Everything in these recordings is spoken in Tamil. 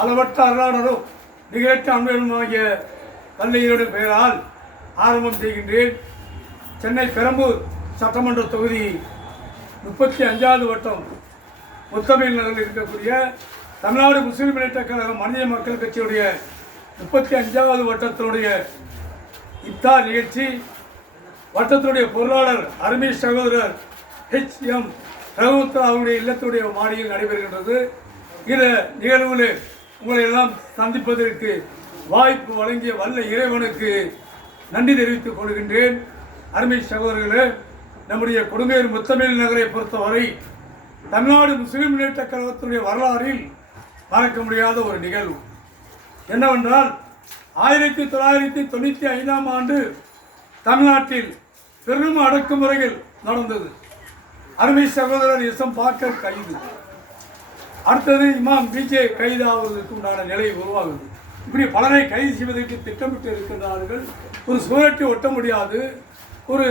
அளவற்ற அருளாளரும் நிகழற்ற அன்பனும் ஆகிய பள்ளிகளுடைய பெயரால் ஆரம்பம் செய்கின்றேன். சென்னை பெரம்பூர் சட்டமன்ற தொகுதி முப்பத்தி அஞ்சாவது வட்டம் முத்தமிழ் நகரில் இருக்கக்கூடிய தமிழ்நாடு முஸ்லீம் முன்னேற்ற கழகம் மனித மக்கள் கட்சியுடைய முப்பத்தி அஞ்சாவது வட்டத்தினுடைய இத்தார் நிகழ்ச்சி வட்டத்தினுடைய பொருளாளர் அருமை சகோதரர் ஹெச் எம் ரகுமுத்தா அவருடைய இல்லத்துடைய மாடியில் நடைபெறுகின்றது. இந்த நிகழ்வில் உங்களை எல்லாம் சந்திப்பதற்கு வாய்ப்பு வழங்கிய வல்ல இறைவனுக்கு நன்றி தெரிவித்துக் கொள்கின்றேன். அருமை சகோதரர்களே நம்முடைய கொடுங்கேர் முத்தமிழ் நகரை பொறுத்தவரை தமிழ்நாடு முஸ்லிம் முன்னேற்ற கழகத்தினுடைய வரலாறில் மறக்க முடியாத ஒரு நிகழ்வு. என்னவென்றால் ஆயிரத்தி தொள்ளாயிரத்தி தொண்ணூற்றி ஐந்தாம் ஆண்டு தமிழ்நாட்டில் பெரும் அடக்குமுறைகள் நடந்தது. அருமை சகோதரர் எஸ் எம் பாக்கர் கைது. அடுத்தது இமாம் பிஜே கைதாவதற்கு உண்டான நிலை உருவாகுது. இப்படி பலரை கைது செய்வதற்கு திட்டமிட்டு இருக்கின்றார்கள். ஒரு சுவரட்டி ஒட்ட முடியாது. ஒரு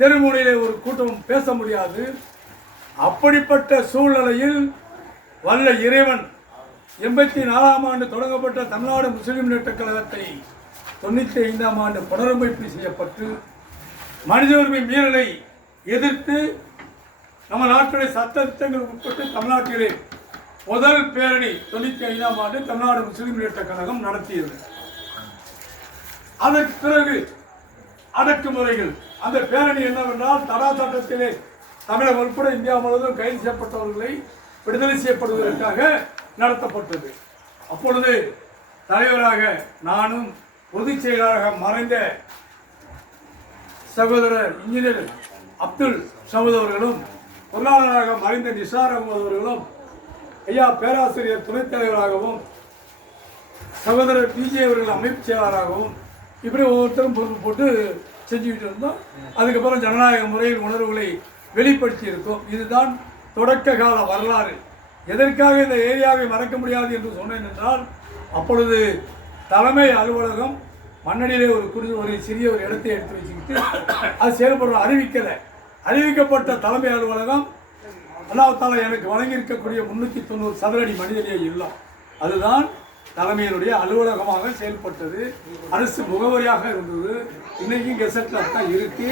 தெருமுனையில் ஒரு கூட்டம் பேச முடியாது. அப்படிப்பட்ட சூழ்நிலையில் வல்ல இறைவன் எண்பத்தி நாலாம் ஆண்டு தொடங்கப்பட்ட தமிழ்நாடு முஸ்லீம் முன்னேற்ற கழகத்தை தொண்ணூற்றி ஐந்தாம் ஆண்டு புனரமைப்பு செய்யப்பட்டு மனித உரிமை மீறலை எதிர்த்து நம்ம நாட்டுடைய சட்ட திட்டங்கள் உட்பட்டு தமிழ்நாட்டிலே முதல் பேரணி தொண்ணூற்றி ஐந்தாம் ஆண்டு தமிழ்நாடு முஸ்லீம் முன்னேற்ற கழகம் நடத்தியது. அதற்கு பிறகு அடக்குமுறைகள். அந்த பேரணி என்னவென்றால் தடா சட்டத்திலே தமிழகம் உட்பட இந்தியா முழுவதும் கைது செய்யப்பட்டவர்களை விடுதலை செய்யப்படுவதற்காக நடத்தப்பட்டது. அப்பொழுது தலைவராக நானும் பொதுச் செயலாளராக மறைந்த சகோதரர் இன்ஜினியர் அப்துல் சமூத் அவர்களும் பொருளாளராக மறைந்த நிசார் அகமது அவர்களும் ஐயா பேராசிரியர் துணைத் தலைவராகவும் சகோதரர் பிஜே அவர்கள் அமைப்பு செயலாளராகவும் இப்படி ஒவ்வொருத்தரும் பொறுப்பு போட்டு செஞ்சுக்கிட்டு இருந்தோம். அதுக்கப்புறம் ஜனநாயக முறையில் உணர்வுகளை வெளிப்படுத்தி இருக்கோம் இதுதான் தொடக்க கால வரலாறு. எதற்காக இந்த ஏரியாவை மறக்க முடியாது என்று சொன்னேன் என்றால் அப்பொழுது தலைமை அலுவலகம் மண்ணடியிலே ஒரு குடி ஒரு சிறிய ஒரு இடத்தை எடுத்து வச்சுக்கிட்டு அது செயல்படுற அறிவிக்கலை. அறிவிக்கப்பட்ட தலைமை அலுவலகம் அல்லாஹால எனக்கு வழங்கியிருக்கக்கூடிய முன்னூற்றி தொண்ணூறு சதுரடி மனிதனிய இல்லம் அதுதான் தலைமையினுடைய அலுவலகமாக செயல்பட்டது. அரசு முகவரியாக இருந்தது. இன்னைக்கும் கெசட்டில் தான் இருக்கு.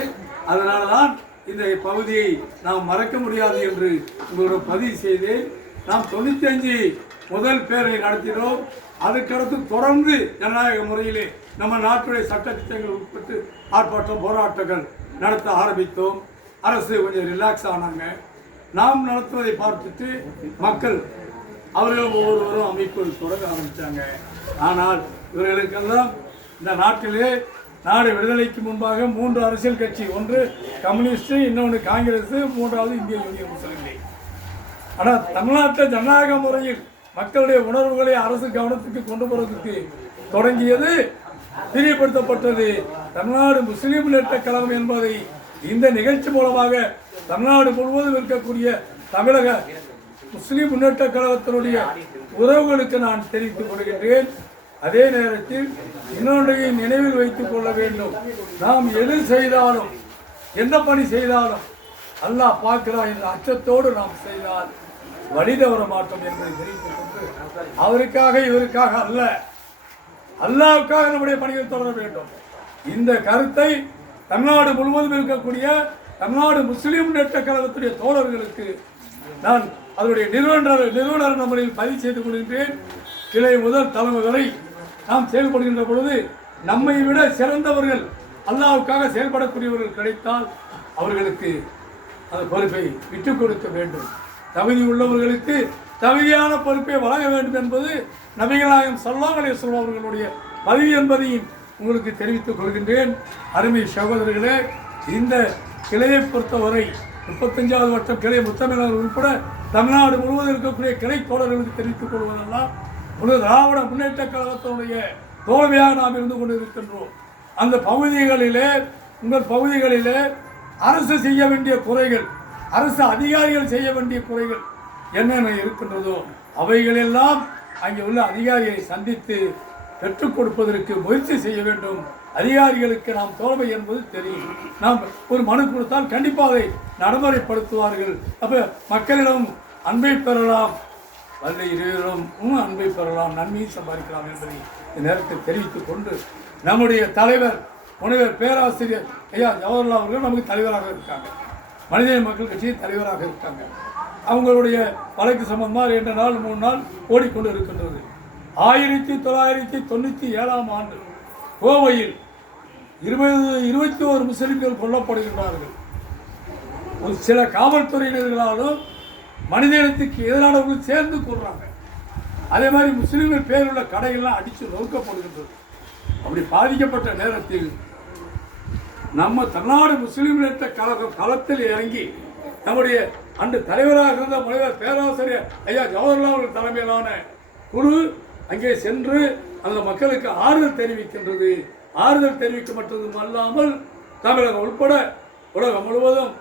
அதனால தான் இந்த பகுதியை நாம் மறக்க முடியாது என்று உங்களோட பதிவு செய்தேன். நாம் தொண்ணூற்றி அஞ்சு முதல் பேரை நடத்தினோம். அதுக்கடுத்து தொடர்ந்து ஜனநாயக முறையிலே நம்ம நாட்டுடைய சட்ட திட்டங்கள் உட்பட்டு ஆர்ப்பாட்டம் போராட்டங்கள் நடத்த ஆரம்பித்தோம். அரசு கொஞ்சம் ரிலாக்ஸ் ஆனாங்க. நாம் நடத்துவதை பார்த்துட்டு மக்கள் அவர்கள் ஒவ்வொருவரும் அமைப்புகள் தொடங்க ஆரம்பித்தாங்க ஆனால் இவர்களுக்கெல்லாம் இந்த நாட்டிலே நாடு விடுதலைக்கு முன்பாக மூன்று அரசியல் கட்சி ஒன்று கம்யூனிஸ்ட் இன்னொன்று காங்கிரஸ் மூன்றாவது இந்திய யூனியன் முஸ்லீம் லீக். ஆனால் தமிழ்நாட்டில் ஜனநாயக முறையில் மக்களுடைய உணர்வுகளை அரசு கவனத்துக்கு கொண்டு போறதுக்கு தொடங்கியது தெரியப்படுத்தப்பட்டது தமிழ்நாடு முஸ்லீம் நேற்ற கழகம் என்பதை இந்த நிகழ்ச்சி மூலமாக தமிழ்நாடு முழுவதும் இருக்கக்கூடிய தமிழக முஸ்லீம் முன்னேற்ற கழகத்தினுடைய உறவுகளுக்கு நான் தெரிவித்துக் கொள்கின்றேன். அதே நேரத்தில் இன்னொன்றையும் நினைவில் வைத்துக் கொள்ள வேண்டும். நாம் எது செய்தாலும் எந்த பணி செய்தாலும் அல்லாஹ் பார்க்கிறான் என்ற அச்சத்தோடு நாம் செய்தால் வழி தவற மாட்டோம் என்பதை தெரிவித்துக் கொண்டு அவருக்காக இவருக்காக அல்ல. அல்லாவுக்காக நம்முடைய பணிகள் தொடர வேண்டும். இந்த கருத்தை தமிழ்நாடு முழுவதும் இருக்கக்கூடிய தமிழ்நாடு முஸ்லீம் முன்னேற்ற கழகத்துடைய தோழர்களுக்கு நான் அதனுடைய நிறுவனர் நிறுவனர் நம்மளில் பதிவு செய்து கொள்கின்றேன். கிளை முதல் தலைமை வரை நாம் செயல்படுகின்ற பொழுது நம்மை விட சிறந்தவர்கள் அல்லாவுக்காக செயல்படக்கூடியவர்கள் கிடைத்தால் அவர்களுக்கு அந்த பொறுப்பை விட்டுக் கொடுக்க வேண்டும். தகுதி உள்ளவர்களுக்கு தகுதியான பொறுப்பை வழங்க வேண்டும் என்பது நபிகளாயம் சல்லாஹ் அலிஸ்லாம் அவர்களுடைய பதிவு என்பதையும் உங்களுக்கு தெரிவித்துக் கொள்கின்றேன். அருமை சகோதரர்களே இந்த கிளையை பொறுத்தவரை முப்பத்தஞ்சாவது வட்டம் கிளை முத்தமிழர் உட்பட தமிழ்நாடு முழுவதும் இருக்கக்கூடிய கிளை தோழர்களுக்கு தெரிவித்துக் கொள்வதெல்லாம் ஒரு திராவிட முன்னேற்ற கழகத்தினுடைய தோல்வியாக நாம் இருந்து கொண்டு இருக்கின்றோம் அந்த பகுதிகளிலே உங்கள் பகுதிகளிலே அரசு செய்ய வேண்டிய குறைகள் அரசு அதிகாரிகள் செய்ய வேண்டிய குறைகள் என்னென்ன இருக்கின்றதோ அவைகளெல்லாம் அங்கே உள்ள அதிகாரியை சந்தித்து பெற்றுக் கொடுப்பதற்கு முயற்சி செய்ய வேண்டும். அதிகாரிகளுக்கு நாம் தோல்வை என்பது தெரியும். நாம் ஒரு மனு கொடுத்தால் கண்டிப்பாக அதை நடைமுறைப்படுத்துவார்கள். அப்போ மக்களிடம் அன்பை பெறலாம். வல்ல இருவரும் அன்பை பெறலாம். நன்மையை சம்பாதிக்கலாம் என்பதை இந்த நேரத்தில் தெரிவித்துக் கொண்டு நம்முடைய தலைவர் முனைவர் பேராசிரியர் ஐயா ஜவஹர்லால் அவர்கள் நமக்கு தலைவராக இருக்காங்க. மனித மக்கள் கட்சியின் தலைவராக இருக்காங்க. அவங்களுடைய வழக்கு சம்பந்தமாக ரெண்டு நாள் மூணு நாள் ஓடிக்கொண்டு இருக்கின்றது. ஆயிரத்தி தொள்ளாயிரத்தி தொண்ணூற்றி ஏழாம் ஆண்டு கோவையில் இருபது இருபத்தி ஓரு முஸ்லிம்கள் கொல்லப்படுகின்றார்கள். ஒரு சில காவல்துறையினர்களாலும் மனிதனத்துக்கு எதிரானவர்கள் சேர்ந்து கொள்றாங்க. அதே மாதிரி முஸ்லீம்கள் பேருள்ள கடைகள்லாம் அடித்து நொறுக்கப்படுகின்றது. அப்படி பாதிக்கப்பட்ட நேரத்தில் நம்ம தமிழ்நாடு முஸ்லிம் கழகம் களத்தில் இறங்கி நம்முடைய அந்த தலைவராக இருந்த முனைவர் பேராசிரியர் ஐயா ஜவஹர்லால் அவர்கள் தலைமையிலான குழு அங்கே சென்று அந்த மக்களுக்கு ஆறுதல் தெரிவிக்கின்றது. ஆறுதல் தெரிவிக்க மட்டும் அல்லாமல் தமிழகம் உட்பட உலகம் முழுவதும்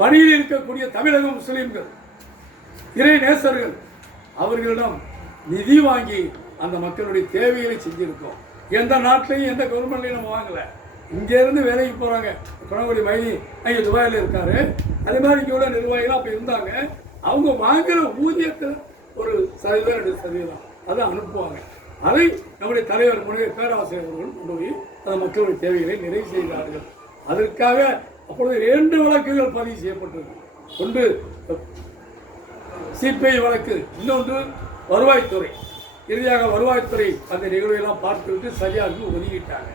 பணியில் இருக்கக்கூடிய தமிழக முஸ்லீம்கள் இறை நேசர்கள் அவர்களிடம் நிதி வாங்கி அந்த மக்களுடைய தேவைகளை செஞ்சிருக்கோம். எந்த நாட்டிலையும் எந்த கவர்மெண்ட்லையும் நம்ம வாங்கலை. இங்கேருந்து வேலைக்கு போகிறாங்க குணங்குடி மைனி அங்கே துபாயில் இருக்காரு. அதே மாதிரி இங்கே உள்ள நிர்வாகிகள் அப்போ இருந்தாங்க. அவங்க வாங்குகிற ஊதியத்தில் ஒரு சதவீதம் ரெண்டு சதவீதம். அதை அனுப்புவாங்க. அதை நம்முடைய தலைவர் முனைவர் பேராசிரியர் அவர்கள் கொண்டு போய் அந்த மக்களுடைய தேவைகளை நிறைவு செய்கிறார்கள். அதற்காக அப்பொழுது இரண்டு வழக்குகள் பதிவு செய்யப்பட்டது ஒன்று சிபிஐ வழக்கு இன்னொன்று வருவாய்த்துறை. இறுதியாக வருவாய்த்துறை அந்த நிகழ்வையெல்லாம் பார்த்துவிட்டு சரியாக ஒதுக்கிட்டாங்க.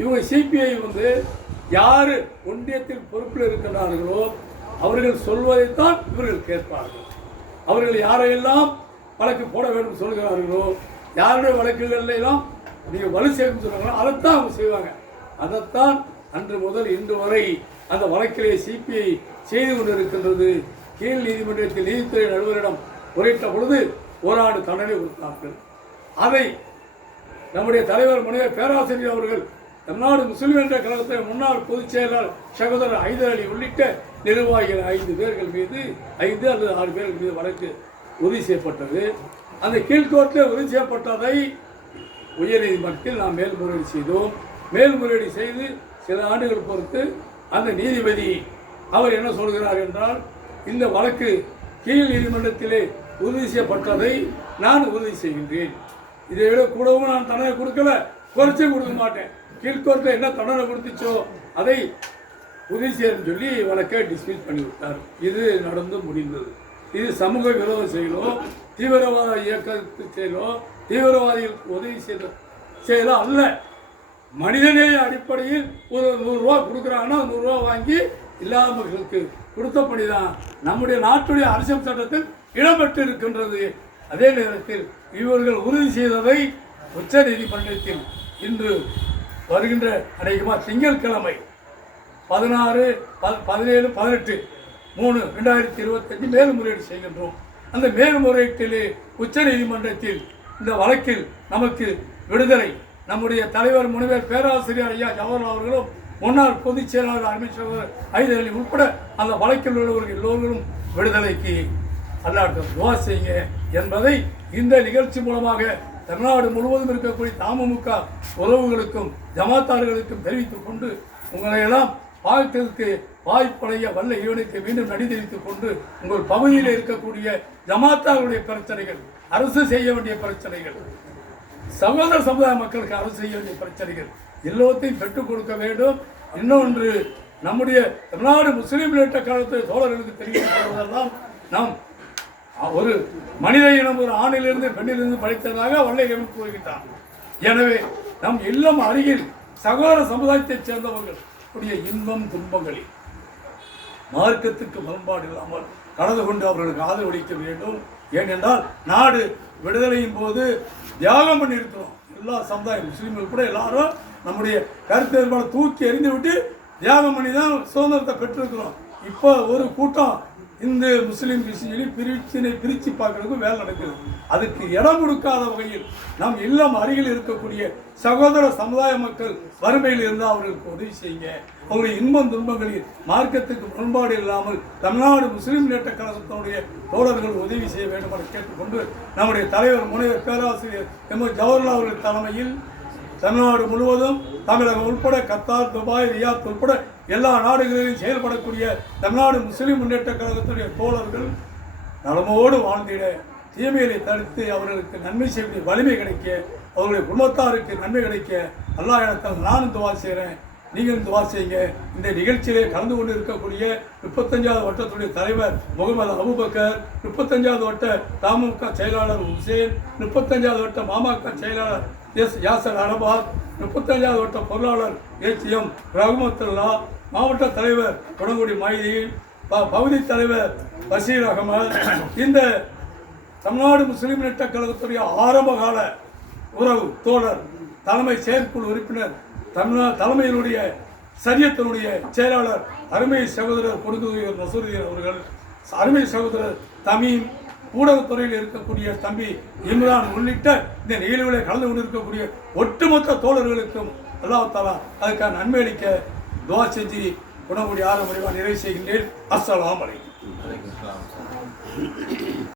இவங்க சிபிஐ வந்து யார் ஒன்றியத்தில் பொறுப்பில் இருக்கின்றார்களோ அவர்கள் சொல்வதைத்தான் இவர்கள் கேட்பார்கள். அவர்கள் யாரையெல்லாம் வழக்கு போட வேண்டும் சொல்கிறார்களோ யாருடைய வழக்கில் எல்லாம் நீங்கள் வலு சேர்க்கும் சொல்கிறாங்களோ அதைத்தான் அவங்க செய்வாங்க. அதைத்தான் அன்று முதல் இன்று வரை அந்த வழக்கிலே சிபிஐ செய்து கொண்டிருக்கின்றது. கீழ் நீதிமன்றத்தில் நீதித்துறை நடுவரிடம் முறையிட்ட பொழுது ஓராண்டு தண்டனை கொடுத்தார்கள். அதை நம்முடைய தலைவர் முனைவர் பேராசிரியர் அவர்கள் தமிழ்நாடு முஸ்லிம் என்ற கழகத்தின் முன்னாள் பொதுச் செயலாளர் சகோதரர் ஐதர் அலி உள்ளிட்ட நிர்வாகிகள் ஐந்து பேர்கள் மீது ஐந்து அல்லது ஆறு பேர்கள் மீது வழக்கு உறுதி செய்யப்பட்டது. அந்த கீழ்கோர்ட்டில் உறுதி செய்யப்பட்டதை உயர்நீதிமன்றத்தில் நாம் மேல்முறையீடு செய்தோம். மேல்முறையீடு செய்து சில ஆண்டுகள் பொறுத்து அந்த நீதிபதி அவர் என்ன சொல்கிறார் என்றால் இந்த வழக்கு கீழ் நீதிமன்றத்திலே உறுதி செய்யப்பட்டதை நான் உறுதி செய்கின்றேன். இதை விட கூடவும் நான் தண்டனை கொடுக்கல குறைச்சும் கொடுக்க மாட்டேன். கீழ்கோர்ட்டில் என்ன தண்டனை கொடுத்துச்சோ அதை உறுதி செய்யணும்னு சொல்லி வழக்கை டிஸ்மிஸ் பண்ணி விட்டார். இது நடந்து முடிந்தது. இது சமூக விரோத செயலோ தீவிரவாத இயக்கத்து செயலோ தீவிரவாதிகளுக்கு உதவி செய்த செயலோ அல்ல. மனிதநேய அடிப்படையில் ஒரு நூறுரூவா கொடுக்குறாங்கன்னா நூறுரூவா வாங்கி இல்லாதவர்களுக்கு கொடுத்தபடி தான் நம்முடைய நாட்டுடைய அரசியல் சட்டத்தில் இடம்பெற்று இருக்கின்றது அதே நேரத்தில் இவர்கள் உறுதி செய்ததை உச்ச நீதிமன்றத்தில் இன்று வருகின்ற அநேகமாக திங்கட்கிழமை பதினாறு ப- பதினேழு பதினெட்டு மூணு ரெண்டாயிரத்தி இருபத்தஞ்சு மேல்முறையீடு செய்கின்றோம். அந்த மேல்முறையீட்டிலே உச்ச நீதிமன்றத்தில் இந்த வழக்கில் நமக்கு விடுதலை. நம்முடைய தலைவர் முனைவர் பேராசிரியர் ஐயா ஜவஹர்லால் அவர்களும் முன்னாள் பொதுச் செயலாளர் அமைச்சர் ஐதரலி உட்பட அந்த வழக்கில் உள்ளவர்கள் எல்லோர்களும் விடுதலைக்கு அல்லாட்டம் துவா செய்யுங்க என்பதை இந்த நிகழ்ச்சி மூலமாக தமிழ்நாடு முழுவதும் இருக்கக்கூடிய தமுக உறவுகளுக்கும் ஜமாத்தார்களுக்கும் தெரிவித்துக் கொண்டு உங்களையெல்லாம் எல்லாம் வாய்ப்படைய வல்ல இவனுக்கு மீண்டும் நடி கொண்டு உங்கள் பகுதியில் இருக்கக்கூடிய ஜமாத்தாவுடைய பிரச்சனைகள் அரசு செய்ய வேண்டிய பிரச்சனைகள் சகோதர சமுதாய மக்களுக்கு அரசு செய்ய வேண்டிய பிரச்சனைகள் எல்லாத்தையும் பெற்றுக் கொடுக்க வேண்டும். இன்னொன்று நம்முடைய தமிழ்நாடு முஸ்லீம் உள்ளிட்ட காலத்து தோழர்களுக்கு தெரிவிக்கப்படுவதெல்லாம் நாம் ஒரு மனித இனம் ஒரு ஆணிலிருந்து பெண்ணிலிருந்து படித்ததாக வல்லையவன் கூறுகின்றான் எனவே நம் இல்லம் அருகில் சகோதர சமுதாயத்தைச் சேர்ந்தவர்கள் உடைய இன்பம் துன்பங்களில் மார்க்கத்துக்கு முரண்பாடு இல்லாமல் கலந்து கொண்டு அவர்களுக்கு ஆதரவளிக்க வேண்டும். ஏனென்றால் நாடு விடுதலையின் போது தியாகம் பண்ணியிருக்கிறோம் எல்லா சமுதாயம் முஸ்லீம்கள் கூட எல்லாரும் நம்முடைய கருத்து தூக்கி எறிந்து விட்டு தியாகம் பண்ணி தான் சுதந்திரத்தை பெற்றிருக்கிறோம். இப்போ ஒரு கூட்டம் இந்து முஸ்லீம் விஷயங்களையும் பிரிச்சினை பிரித்து பார்க்கறதுக்கும் வேலை நடக்குது. அதுக்கு இடம் கொடுக்காத வகையில் நம் இல்லம் அருகில் இருக்கக்கூடிய சகோதர சமுதாய மக்கள் வறுமையில் இருந்தால் அவர்களுக்கு உதவி செய்யுங்க. அவங்களுடைய இன்பம் துன்பங்களில் மார்க்கத்துக்கு முரண்பாடு இல்லாமல் தமிழ்நாடு முஸ்லீம் முன்னேற்ற கழகத்தினுடைய தோழர்கள் உதவி செய்ய வேண்டும் என கேட்டுக்கொண்டு நம்முடைய தலைவர் முனைவர் பேராசிரியர் எம். ஜவஹர்லால் அவர்கள் தலைமையில் தமிழ்நாடு முழுவதும் தமிழகம் உட்பட கத்தார் துபாய் ரியாத் உட்பட எல்லா நாடுகளிலும் செயல்படக்கூடிய தமிழ்நாடு முஸ்லீம் முன்னேற்ற கழகத்துடைய தோழர்கள் நலமோடு வாழ்ந்திட தீமைகளை தடுத்து அவர்களுக்கு நன்மை செய்யக்கூடிய வலிமை கிடைக்க அவர்களுடைய குடும்பத்தாருக்கு நன்மை கிடைக்க அல்லா இடத்தில் நானும் துவா செய்கிறேன் நீங்களும் துவா செய்யுங்க. இந்த நிகழ்ச்சியிலே கலந்து கொண்டு இருக்கக்கூடிய முப்பத்தஞ்சாவது வட்டத்துடைய தலைவர் முகமது அபுபக்கர் முப்பத்தஞ்சாவது வட்ட தமுக செயலாளர் ஹுசேன் முப்பத்தஞ்சாவது வட்ட மாமக செயலாளர் எஸ் யாசர் அரபாத் முப்பத்தஞ்சாவது வட்ட பொருளாளர் ஏச்சிஎம் ரஹமத்துல்லா மாவட்ட தலைவர் குடங்குடி மைதீன் ப- பகுதி தலைவர் பஷீர் அகமது. இந்த தமிழ்நாடு முஸ்லீம் நட்ட கழகத்துடைய ஆரம்பகால உறவு தோழர் தலைமை செயற்குழு உறுப்பினர் தமிழ்நா தலைமையினுடைய சரியத்தினுடைய செயலாளர் அருமை சகோதரர் கொடுங்குதீர் நசருதீன் அவர்கள். அருமை சகோதரர் தமீம் ஊடகத்துறையில் இருக்கக்கூடிய தம்பி இம்ரான் உள்ளிட்ட இந்த நிகழ்வுகளை கலந்து கொண்டிருக்கக்கூடிய ஒட்டுமொத்த தோழர்களுக்கும் அல்லாஹாலா அதுக்காக நன்மை அளிக்க துவா செஞ்சு உணவுடைய ஆரம்ப நிறைவு செய்கின்றேன். அஸ்லாம் வலைக்கம் அலைக்கும்.